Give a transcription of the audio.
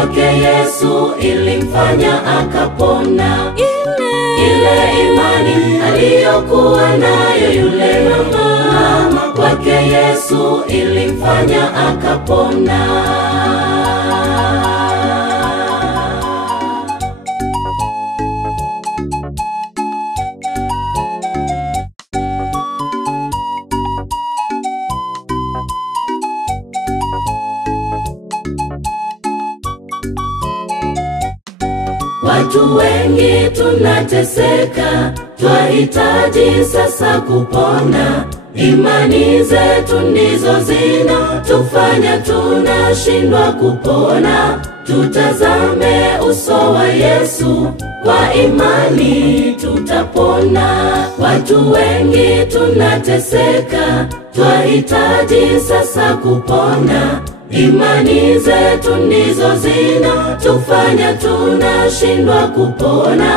kwake Yesu ilimfanya akapona. Ile imani aliyokuwa nayo yule mama, kwake Yesu ilimfanya akapona. Watu wengi tunateseka, twahitaji sasa kupona. Imani zetu ndizo zinatufanya tunashindwa kupona. Tutazame uso wa Yesu, kwa imani tutapona. Watu wengi tunateseka, twahitaji sasa kupona. Imani zetu ndizo zinatufanya tunashindwa kupona.